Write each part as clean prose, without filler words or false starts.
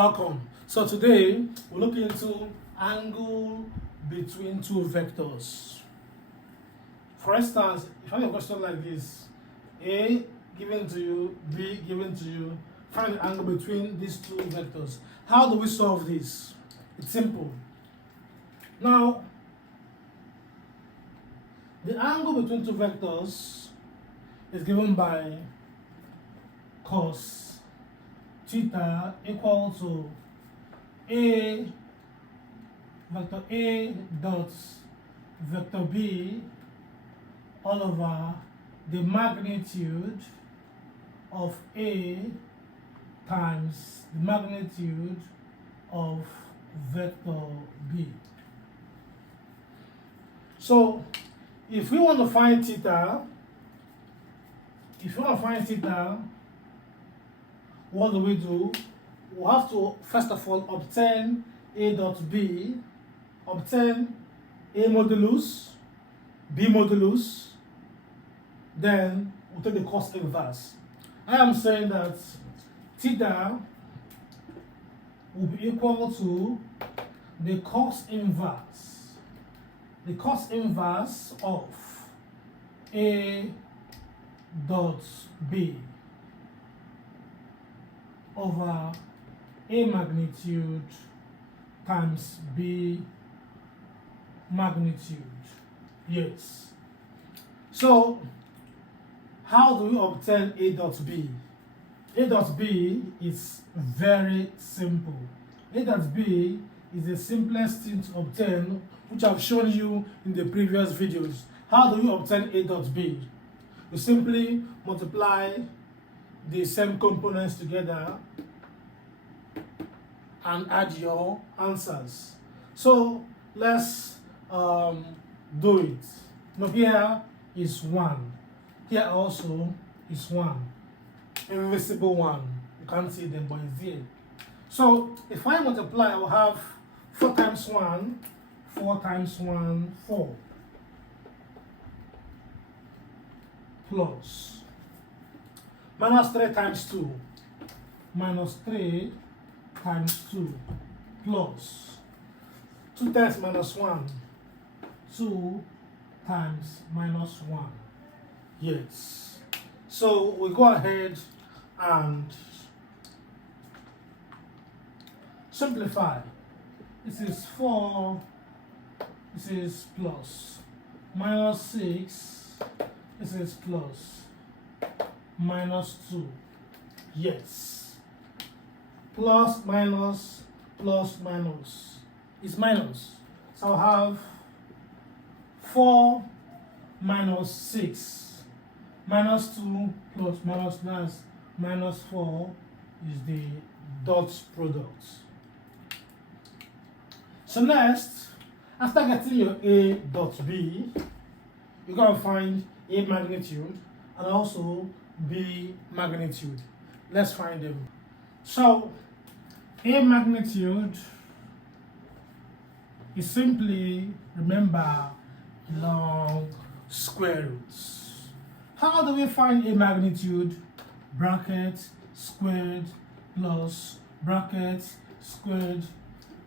Welcome. So today we're looking into angle between two vectors. For instance, if I have a question like this, A given to you, B given to you, find the angle between these two vectors. How do we solve this? It's simple. Now, the angle between two vectors is given by cos theta equal to A vector A dot vector B all over the magnitude of A times the magnitude of vector B. So if we want to find theta, what do? We have to first of all obtain A dot B, obtain A modulus, B modulus, then we'll take the cos inverse. I am saying that theta will be equal to the cos inverse of A dot B over A magnitude times B magnitude. Yes. So how do we obtain A dot B? A dot B is very simple. A dot B is the simplest thing to obtain, which I've shown you in the previous videos. How do we obtain A dot B? You simply multiply the same components together and add your answers. So let's do it. Now here is 1. Here also is 1. Invisible 1. You can't see them, but it's here. So if I multiply, I will have 4 times 1, 4 times 1, 4. Plus minus 3 times 2, minus 3 times 2, plus 2 times minus 1, 2 times minus 1. Yes. So we go ahead and simplify. This is 4, this is plus, minus 6, this is plus, minus 2. Yes. Plus, minus is minus. So I'll have 4 minus 6, minus 2 plus minus 4 is the dot product. So next, after getting your A dot B, you're going to find A magnitude and also B magnitude. Let's find them. So A magnitude is simply, remember, long square roots. How do we find A magnitude? Bracket squared plus bracket squared.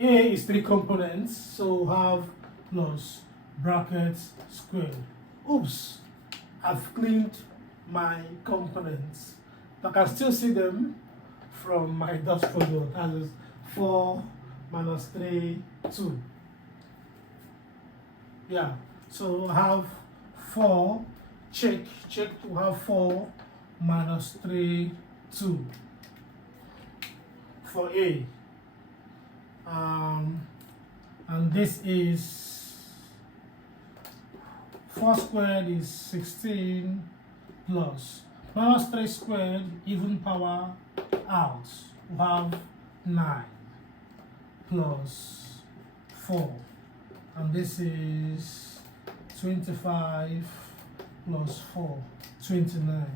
A is 3 components, so we'll have plus bracket squared. Oops, I've cleaned my components. I can still see them from my dot product. That is 4 minus 3, 2. Yeah, so we'll have 4, check, we'll have 4 minus 3, 2 for A. And this is 4 squared is 16 plus minus 3 squared, even power out. We have 9 plus 4. And this is 25 plus 4, 29.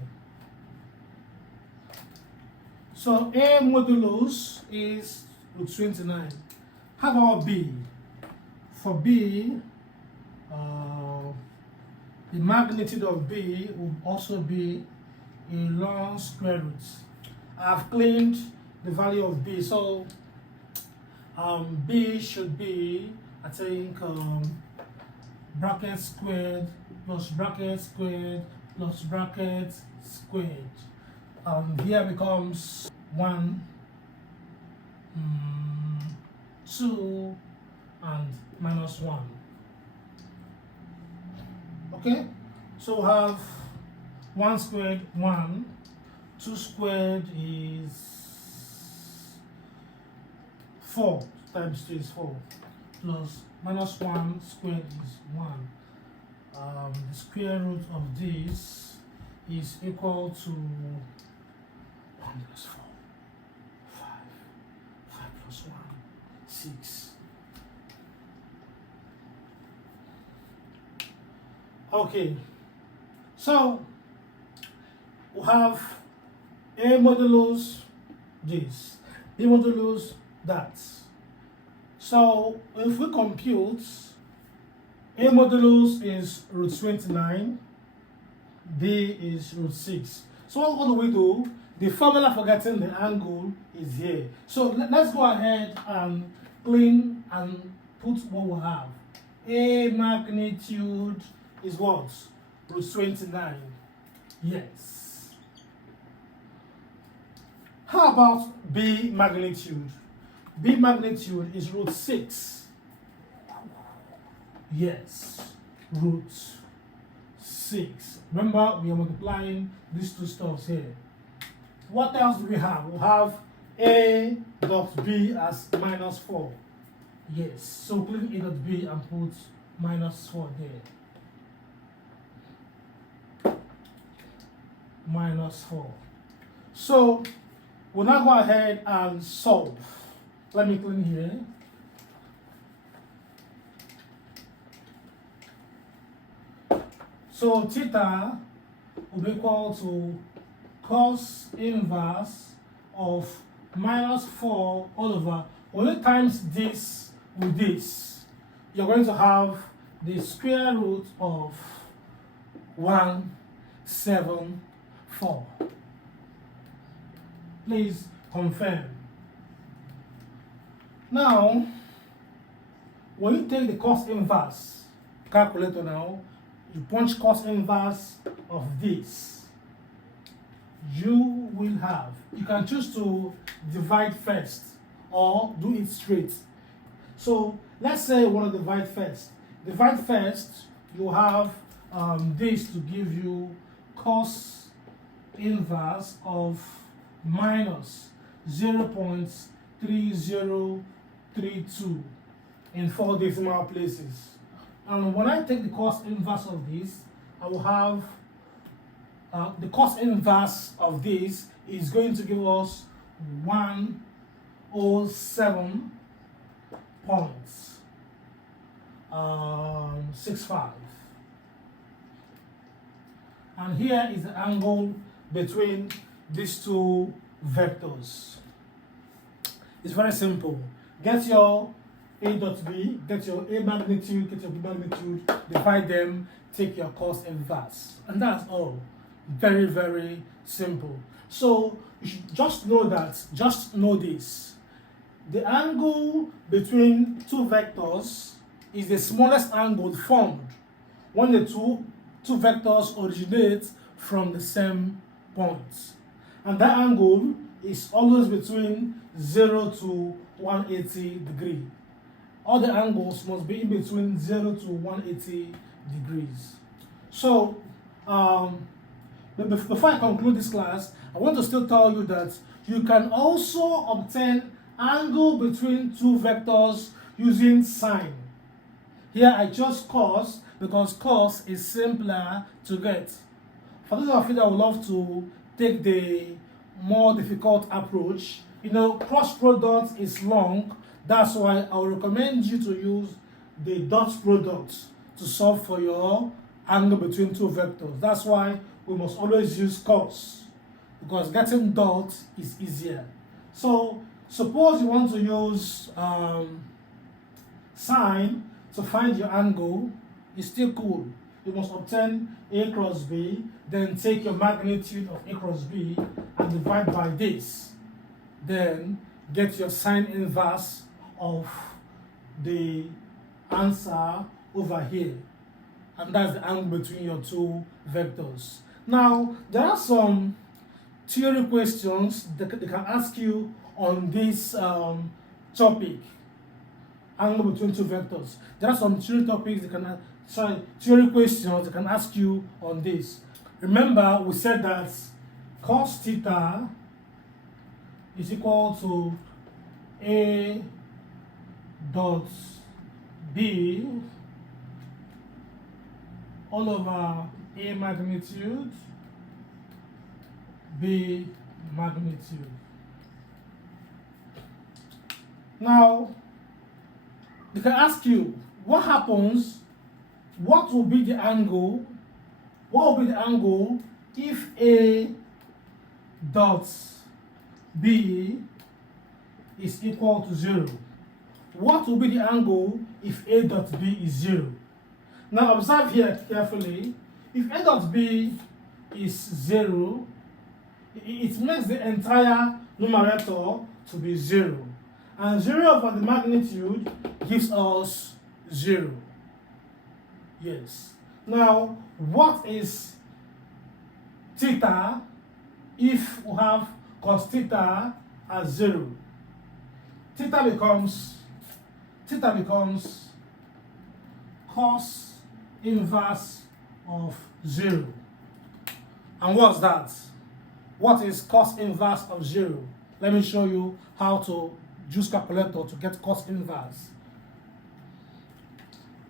So A modulus is with 29. How about B? For B, the magnitude of B will also be a long square root. I've cleaned the value of b. So b should be, I think, bracket squared plus bracket squared plus bracket squared. Here becomes 1, 2, and minus 1. Okay, so we have 1 squared 1, 2 squared is 4 times 2 is 4, plus minus 1 squared is 1. The square root of this is equal to 1 plus 4, 5, 5 plus 1, 6. Okay, so we have a modulus this, b modulus that. So if we compute, a modulus is root 29, b is root 6. So what do we do? The formula for getting the angle is here. So let's go ahead and clean and put what we have. A magnitude is what? Root 29. Yes. How about b magnitude? B magnitude is root 6. Yes, root 6. Remember, we are multiplying these two stuffs here. What else do we have? We have a dot b as minus 4. Yes, so click a dot b and put minus 4 there. Minus 4. So we'll now go ahead and solve. Let me clean here. So theta will be equal to cos inverse of minus 4 all over. When you times this with this, you're going to have the square root of 174. Please confirm. Now, when you take the cos inverse calculator now, you punch cos inverse of this, you will have, you can choose to divide first or do it straight. So let's say you want to divide first. Divide first, you have this to give you cos inverse of minus 0.3032 in 4 decimal places. And when I take the cos inverse of this, I will have the cos inverse of this is going to give us 107.65. And here is the angle between these two vectors. It's very simple. Get your a dot b, get your a magnitude, get your b magnitude, divide them, take your cos inverse. And that's all. Very, very simple. So you should just know this. The angle between two vectors is the smallest angle formed when the two vectors originate from the same point. And that angle is always between 0 to 180 degrees. All the angles must be in between 0 to 180 degrees. So, before I conclude this class, I want to still tell you that you can also obtain angle between two vectors using sine. Here I chose cos because cos is simpler to get. For those of you that would love to take the more difficult approach, cross product is long. That's why I will recommend you to use the dot product to solve for your angle between two vectors. That's why we must always use cos, because getting dot is easier. So suppose you want to use sine to find your angle, it's still cool. You must obtain a cross b, then take your magnitude of a cross b and divide by this. then get your sine inverse of the answer over here, and that's the angle between your two vectors. Now, there are some theory questions that they can ask you on this topic, angle between two vectors. There are some theory topics theory questions they can ask you on this. Remember, we said that cos theta is equal to A dot B all over A magnitude B magnitude. Now, they can ask you, what will be the angle if A dot B is equal to 0? What will be the angle if A dot B is 0? Now observe here carefully. If A dot B is 0, it makes the entire numerator to be 0. And 0 over the magnitude gives us 0. Yes. Now, what is theta if we have cos theta as 0? Theta becomes cos inverse of 0. And what's that? What is cos inverse of 0? Let me show you how to use calculator to get cos inverse.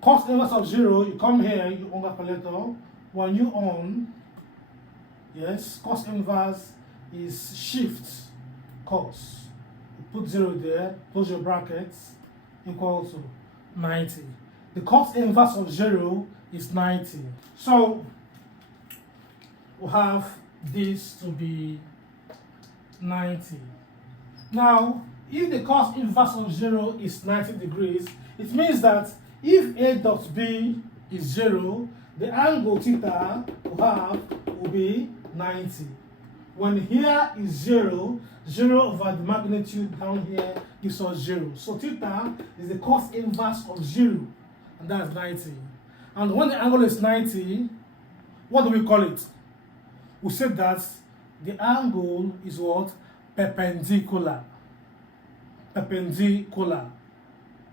Cos inverse of 0, you come here, you on calculator. When you on, yes, cos inverse is shift cos. You put 0 there, close your brackets, equal to 90. The cos inverse of 0 is 90. So we have this to be 90. Now, if the cos inverse of 0 is 90 degrees, it means that if A dot B is 0, the angle theta we have will be 90. When here is 0, 0 over the magnitude down here gives us 0. So theta is the cos inverse of 0, and that's 90. And when the angle is 90, what do we call it? We said that the angle is what? Perpendicular. Perpendicular.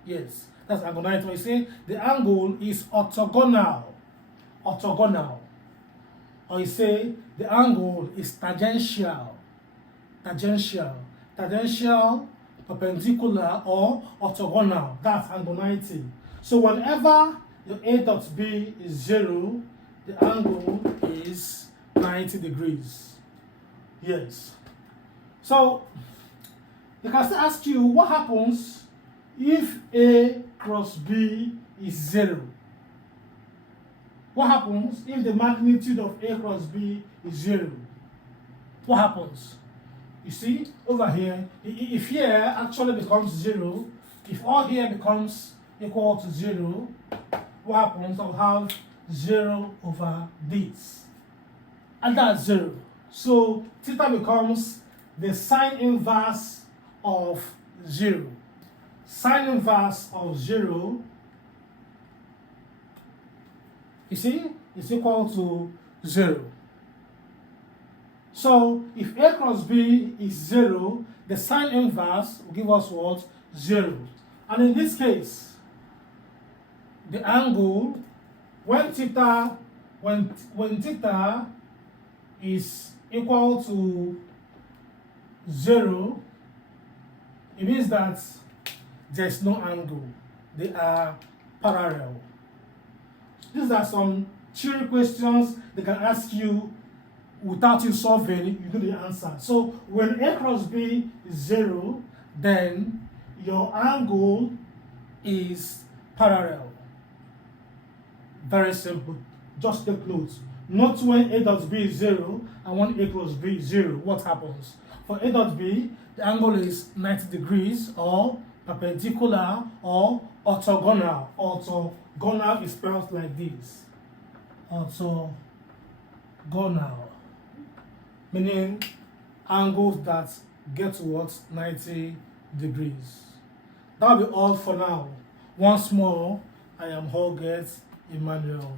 Yes, that's angle 90. When you say the angle is orthogonal. Orthogonal. Or you say the angle is tangential. Tangential. Tangential, perpendicular, or orthogonal. That's angle 90. So whenever the A dot B is 0, the angle is 90 degrees. Yes. So they can still ask you, what happens if A cross B is 0? What happens if the magnitude of A cross B is 0? What happens? You see, over here, if here actually becomes 0, if all here becomes equal to 0, what happens? I'll have 0 over this. And that's 0. So theta becomes the sine inverse of 0. Sine inverse of 0, you see, is equal to 0. So if A cross B is 0, the sine inverse will give us what? 0. And in this case, the angle, when theta is equal to 0, it means that there's no angle. They are parallel. These are some theory questions they can ask you without you solving, you know the answer. So when A cross B is 0, then your angle is parallel. Very simple. Just take notes. Not when A dot B is 0 and when A cross B is 0. What happens? For A dot B, the angle is 90 degrees or perpendicular or orthogonal. Orthogonal is spelled like this. Orthogonal. Meaning angles that get to what? 90 degrees. That'll be all for now. Once more, I am Holgert Emmanuel.